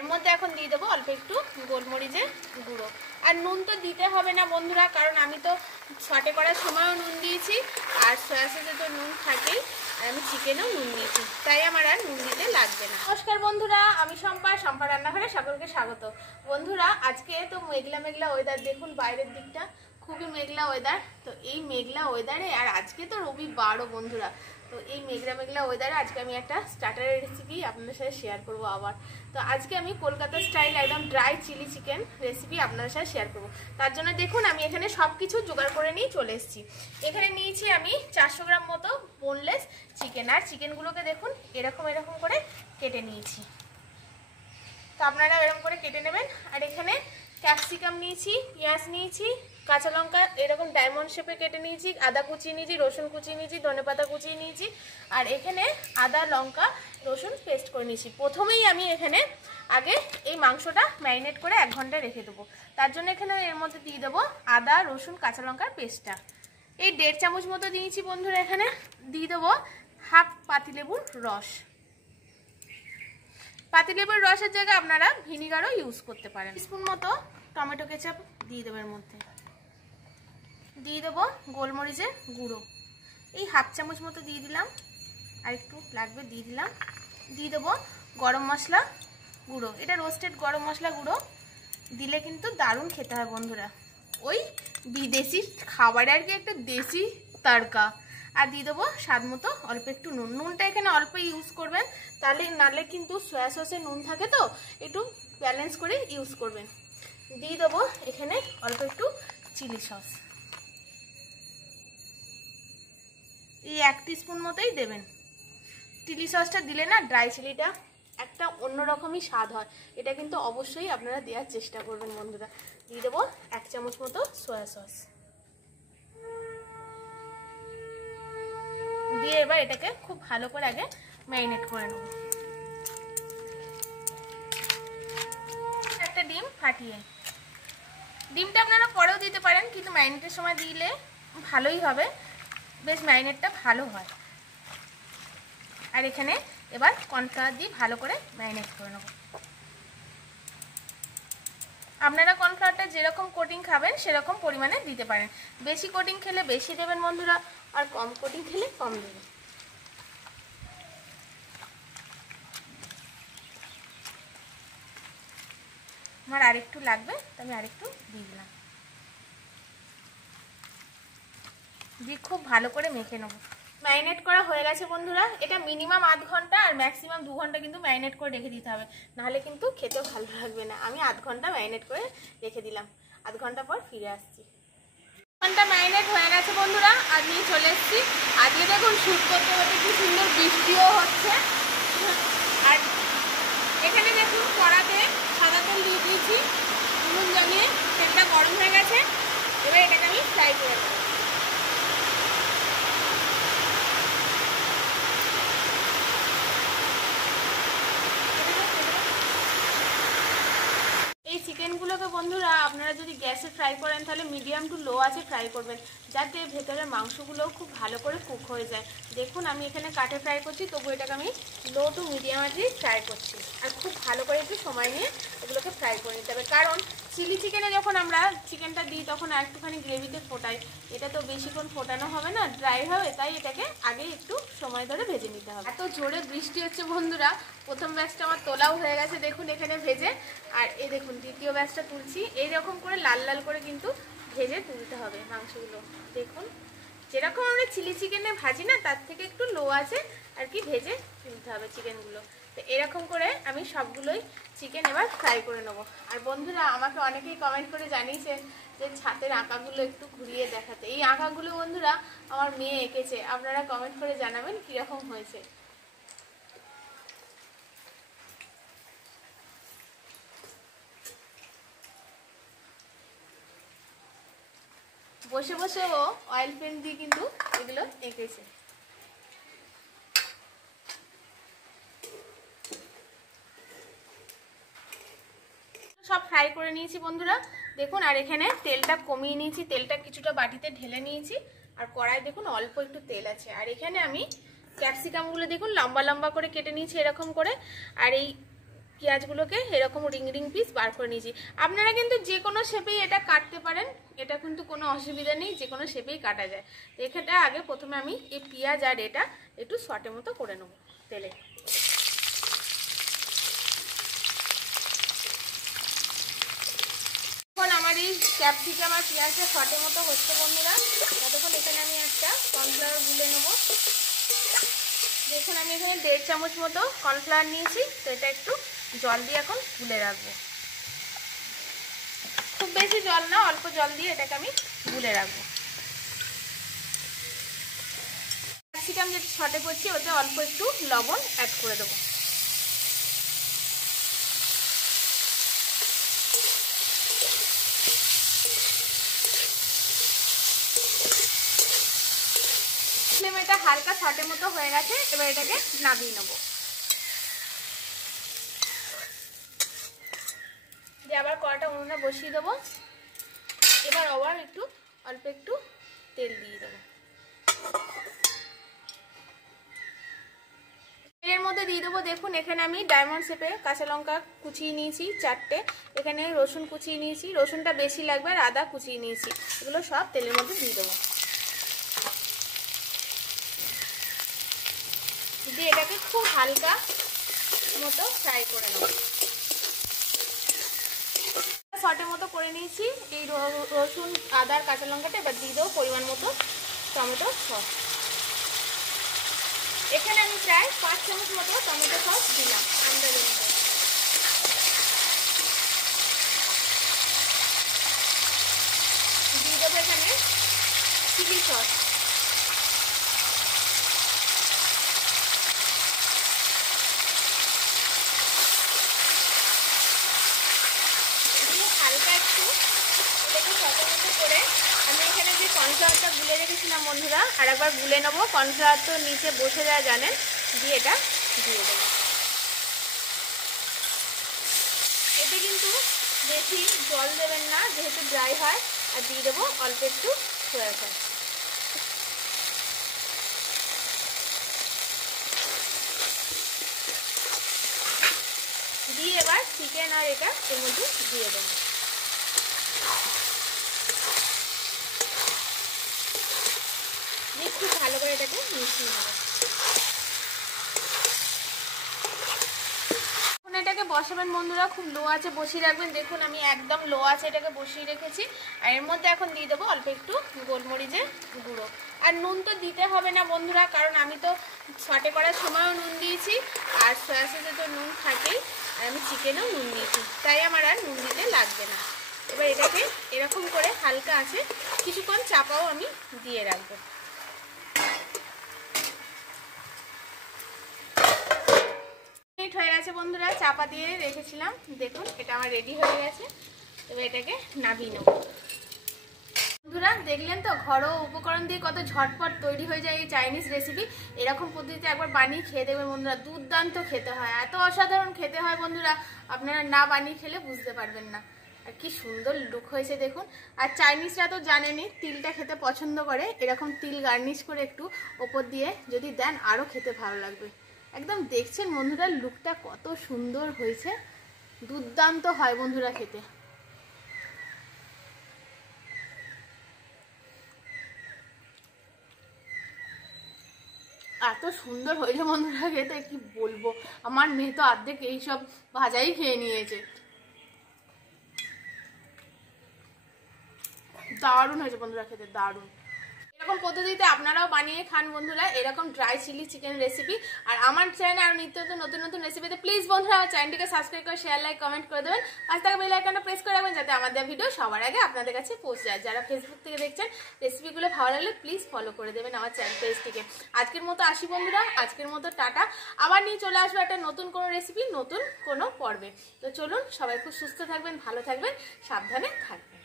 এর মধ্যে এখন দিয়ে দেবো অল্প একটু গোলমরিচের গুঁড়ো। আর নুন তো দিতে হবে না বন্ধুরা, কারণ আমি তো সটে করার সময়ও নুন দিয়েছি, আর সয়া সসে তো নুন থাকেই, আর আমি চিকেনেও নুন দিয়েছি, তাই আমার আর নুন দিতে লাগবে না। নমস্কার বন্ধুরা, আমি শম্পা রান্নাঘরে সকলকে স্বাগত। বন্ধুরা আজকে তো মেঘলা মেঘলা ওয়েদার, দেখুন বাইরের দিকটা খুবই মেঘলা ওয়েদার। তো এই মেঘলা ওয়েদারে, আর আজকে তো রবিবারও বন্ধুরা, তো এই মেঘলা মেঘলা ওয়েদারে আজকে আমি একটা স্টার্টারের রেসিপি আপনাদের সাথে শেয়ার করব আবার। তো আজকে আমি কলকাতা স্টাইল একদম ড্রাই চিলি চিকেন রেসিপি আপনাদের সাথে শেয়ার করব। তার জন্য দেখুন আমি এখানে সব কিছু জোগাড় করে নিয়ে চলে এসেছি। এখানে নিয়েছি আমি 400 গ্রাম মতো বোনলেস চিকেন, আর চিকেনগুলোকে দেখুন এরকম এরকম করে কেটে নিয়েছি। তো আপনারা এরকম করে কেটে নেবেন। আর এখানে ক্যাপসিকাম নিয়েছি, পেঁয়াজ নিয়েছি, কাঁচা লঙ্কা এরকম ডায়মন্ড শেপে কেটে নিয়েছি, আদা কুচি নিয়েছি, রসুন কুচি নিয়েছি, ধনেপাতা কুচি নিয়েছি, আর এখানে আদা লঙ্কা রসুন পেস্ট করে নিয়েছি। প্রথমেই আমি এখানে আগে এই মাংসটা ম্যারিনেট করে 1 ঘন্টা রেখে দেবো। তার জন্য এখানে এর মধ্যে দিয়ে দেবো আদা রসুন কাঁচা লঙ্কার পেস্টটা, এই 1.5 চামচ মতো দিয়েছি বন্ধুরা। এখানে দিয়ে দেবো হাফ পাতিলেবুর রস। পাতিলেবুর রসের জায়গায় আপনারা ভিনিগারও ইউজ করতে পারেন। স্পুন মতো টমেটো কেচাপ দিয়ে দেবো। এর মধ্যে দিয়ে দেবো গোলমরিচের গুঁড়ো, এই হাফ চামচ মতো দিয়ে দিলাম, আর একটু লাগবে দিয়ে দিলাম। দিয়ে দেবো গরম মশলা গুঁড়ো, এটা রোস্টেড গরম মশলা গুঁড়ো দিলে কিন্তু দারুণ খেতে হয় বন্ধুরা, ওই বিদেশি খাবারে আর কি একটা দেশি তড়কা। আর দিয়ে দেবো স্বাদ মতো অল্প একটু নুন, নুনটা এখানে অল্প ইউজ করবেন, তাহলে নালে কিন্তু সয়া সসে নুন থাকে, তো একটু ব্যালেন্স করে ইউজ করবেন। দিয়ে দেবো এখানে অল্প একটু চিলি সস, এই 1 টিস্পুন মতোই দেবেন। চিলি সসটা দিলে না ড্রাই চিলিটা একটা অন্যরকমই স্বাদ হয়, এটা কিন্তু অবশ্যই আপনারা দেওয়ার চেষ্টা করবেন বন্ধুরা। দিয়ে দেবো 1 চামচ মতো সয়া সস, দিয়ে এবার এটাকে খুব ভালো করে আগে ম্যারিনেট করে নেব। একটা ডিম ফাটিয়ে, ডিমটা আপনারা পরেও দিতে পারেন, কিন্তু ম্যারিনেটের সময় দিলে ভালোই হবে, বেশ ম্যারিনেটটা ভালো হয়। আর এখানে এবার কর্নফ্লাওয়ার দিয়ে ভালো করে ম্যারিনেট করে নেব। আপনারা কর্নফ্লাওয়ারটা যেরকম কোটিং খাবেন সেরকম পরিমাণে দিতে পারেন, বেশি কোটিং খেলে বেশি দেবেন বন্ধুরা, আর কম কোটিং খেলে কম দেবেন। আমার আরেকটু লাগবে, তো আমি আরেকটু দিয়ে দিলাম, দিয়ে খুব ভালো করে মেখে নেব। ম্যারিনেট করা হয়ে গেছে বন্ধুরা, এটা মিনিমাম 1/2 ঘন্টা আর ম্যাক্সিমাম 2 ঘন্টা কিন্তু ম্যারিনেট করে রেখে দিতে হবে, নাহলে কিন্তু খেতেও ভালো লাগবে না। আমি 1/2 ঘন্টা ম্যারিনেট করে রেখে দিলাম, 1/2 ঘন্টা পর ফিরে আসছি। 1 ঘন্টা ম্যারিনেট হয়ে গেছে বন্ধুরা, আর নিয়ে চলে এসেছি। আজকে দেখুন শুট করতে করতে কি সুন্দর বৃষ্টিও হচ্ছে। আর এখানে দেখুন কড়াতে সাদা তেল দিয়ে দিয়েছি, নুন জ্বালিয়ে তেলটা গরম হয়ে গেছে। এবার এটাকে আমি ফ্রাই করে নেব। এই চিকেনগুলোকে বন্ধুরা আপনারা যদি গ্যাসে ফ্রাই করেন তাহলে মিডিয়াম টু লো আছে ফ্রাই করবেন, যাতে ভেতরের মাংসগুলোও খুব ভালো করে কুক হয়ে যায়। দেখুন আমি এখানে কাটে ফ্রাই করছি, তবু এটাকে আমি লো টু মিডিয়াম আছে ফ্রাই করছি, আর খুব ভালো করে একটু সময় নিয়ে এগুলোকে ফ্রাই করে নিতে হবে। কারণ চিলি চিকেনে যখন আমরা চিকেনটা দিই তখন আর একটুখানি গ্রেভিতে ফোটাই, এটা তো বেশিক্ষণ ফোটানো হবে না, ড্রাই হবে, তাই এটাকে আগে একটু সময় ধরে ভেজে নিতে হবে। এত জোরে বৃষ্টি হচ্ছে বন্ধুরা, প্রথম ব্যাচটা আমার তোলাও হয়ে গেছে দেখুন এখানে ভেজে, আর এই দেখুন দ্বিতীয় ব্যাচটা তুলছি। এইরকম করে লাল লাল করে কিন্তু ভেজে তুলতে হবে মাংসগুলো। দেখুন যেরকম আমরা চিলি চিকেনে ভাজি না, তার থেকে একটু লো আছে আর কি ভেজে তুলতে হবে চিকেনগুলো। তো এরকম করে আমি সবগুলোই চিকেন এবার ফ্রাই করে নেবো। আর বন্ধুরা আমাকে অনেকেই কমেন্ট করে জানিয়েছেন যে ছাতের আঁকাগুলো একটু ঘুরিয়ে দেখাতে। এই আঁকাগুলো বন্ধুরা আমার মেয়ে এঁকেছে, আপনারা কমেন্ট করে জানাবেন কীরকম হয়েছে। বসে বসে ও অয়েল পেন দিয়ে কিন্তু এগুলো এঁকেছে। সব ফ্রাই করে নিয়েছি বন্ধুরা দেখুন, আর এখানে তেলটা কমিয়ে নিয়েছি, তেলটা কিছুটা বাটিতে ঢেলে নিয়েছি, আর কড়াই দেখুন অল্প একটু তেল আছে। আর এখানে আমি ক্যাপসিকামগুলো দেখুন লম্বা লম্বা করে কেটে নিয়েছি এরকম করে, আর এই পেঁয়াজগুলোকে এরকম রিং রিং পিস বার করে নিয়েছি। আপনারা কিন্তু যে কোনো শেপেই এটা কাটতে পারেন, এটা কিন্তু কোনো অসুবিধা নেই, যে কোনো শেপেই কাটা যায়। তো এখানটা আগে প্রথমে আমি এই পেঁয়াজ আর এটা একটু শর্টের মতো করে নেব তেলে। এখন আমার এই ক্যাপসিকাম আর পেঁয়াজটা শর্টের মতো হচ্ছে বন্ধুরা, ততক্ষণ এখানে আমি একটা কর্নফ্লাওয়ার গুলে নেব। দেখুন আমি এখানে 1.5 চামচ মতো কর্নফ্লাওয়ার নিয়েছি। তো এটা একটু জল দিয়ে এখন গুলে রাখবো, খুব বেশি জল না, অল্প জল দিয়ে এটাকে আমি গুলে রাখবো। ক্যাপসিকাম যেটা শর্টে করছি ওতে অল্প একটু লবণ অ্যাড করে দেবো। এটা হালকা শর্টের মতো হয়ে গেছে, এবার এটাকে নামিয়ে নেবো। দিয়ে আবার কড়াটা উনুনে বসিয়ে দেবো। এবার আবার অল্প একটু তেল দিয়ে দেবো। এর মধ্যে দিয়ে দেবো, দেখুন এখানে আমি ডায়মন্ড শেপে কাঁচা লঙ্কা কুচিয়ে নিয়েছি 4টে, এখানে রসুন কুচিয়ে নিয়েছি, রসুনটা বেশি লাগবে, আর আদা কুচিয়ে নিয়েছি। এগুলো সব তেলের মধ্যে দিয়ে দেবো। দিয়ে এটাকে খুব হালকা মতো ফ্রাই করে নেব। শর্টের মতো করে নিয়েছি এই রসুন আদার কাঁচা লঙ্কাটা। এবার দিয়ে দেবো পরিমাণ মতো টমেটো সস। এখানে আমি প্রায় 5 চামচ মতো টমেটো সস দিলাম আন্দাজের মতো। দিয়ে দেবো এখানে চিলি সস। হালকা একটু এটাকে সতর্ক করে আমি এখানে যে কর্নফ্লাওয়ারটা গুলে রেখেছিলাম বন্ধুরা, আর একবার গুলে নেবো। কর্নফ্লাওয়ার তো নিচে বসে যায় জানেন, দিয়ে এটা দিয়ে দেবো। এতে কিন্তু বেশি জল দেবেন না, যেহেতু ড্রাই হয়। আর দিয়ে দেবো অল্প একটু সয়া সস। দিয়ে এবার চিকেন আর এটা এর মধ্যে দিয়ে দেবো। খুব ভালো করে এটাকে মিশিয়ে নেব। এখন এটাকে বসাবেন বন্ধুরা, খুব লো আছে বসিয়ে রাখবেন। দেখুন আমি একদম লো আছে এটাকে বসিয়ে রেখেছি। আর এর মধ্যে এখন দিয়ে দেবো অল্প একটু গোলমরিচের গুঁড়ো। আর নুন তো দিতে হবে না বন্ধুরা, কারণ আমি তো শর্টে করার সময়ও নুন দিয়েছি, আর সয়া সসে তো নুন থাকেই, আর আমি চিকেনেও নুন দিয়েছি, তাই আমার আর নুন দিতে লাগবে না। এবার এটাকে এরকম করে হালকা আছে কিছুক্ষণ চাপাও আমি দিয়ে রাখবো। হয়ে গেছে বন্ধুরা, চাপা দিয়ে রেখেছিলাম। দেখুন এটা আমার রেডি হয়ে গেছে। এবার এটাকে নামিয়ে নেব। বন্ধুরা দেখলেন তো ঘরোয়া উপকরণ দিয়ে কত ঝটপট তৈরি হয়ে যায় এই চাইনিজ রেসিপি। এরকম পদ্ধতিতে একবার বানিয়ে খেয়ে দেখবেন বন্ধুরা, দুর্দান্ত খেতে হয়, এত অসাধারণ খেতে হয় বন্ধুরা, আপনারা না বানিয়ে খেলে বুঝতে পারবেন না। আর কি সুন্দর লুক হয়েছে দেখুন। আর চাইনিজরা তো জানেনই তিলটা খেতে পছন্দ করে, এরকম তিল গার্নিশ করে একটু ওপর দিয়ে যদি দেন আরও খেতে ভালো লাগবে। একদম দেখছেন বন্ধুরা লুকটা কত সুন্দর হয়েছে, দুর্দান্ত হয় বন্ধুরা খেতে। এত সুন্দর হয়েছে বন্ধুরা খেতে কি বলবো। আমার মেয়ে তো অর্ধেক এইসব ভাজাই খেয়ে নিয়েছে। দারুণ হয়েছে বন্ধুরা খেতে, দারুণ। এরকম পদ্ধতিতে আপনারাও বানিয়ে খান বন্ধুরা এরকম ড্রাই চিলি চিকেন রেসিপি। আর আমার চ্যানেলে আরো নিত্য নতুন নতুন রেসিপিতে প্লিজ বন্ধুরা আমার চ্যানেলটিকে সাবস্ক্রাইব করে শেয়ার লাইক কমেন্ট করে দেবেন। পাশে থাকা বেল আইকনটা প্রেস করে রাখবেন যাতে আমাদের ভিডিও সবার আগে আপনাদের কাছে পৌঁছে যায়। যারা ফেসবুক থেকে দেখছেন রেসিপিগুলো ভালো লাগলে প্লিজ ফলো করে দেবেন আমার চ্যানেল পেজটিকে। আজকের মতো আসি বন্ধুরা, আজকের মতো টাটা। আবার নিয়ে চলে আসবো একটা নতুন কোনো রেসিপি নতুন কোনো পর্বে। তো চলুন সবাই খুব সুস্থ থাকবেন, ভালো থাকবেন, সাবধানে থাকবেন।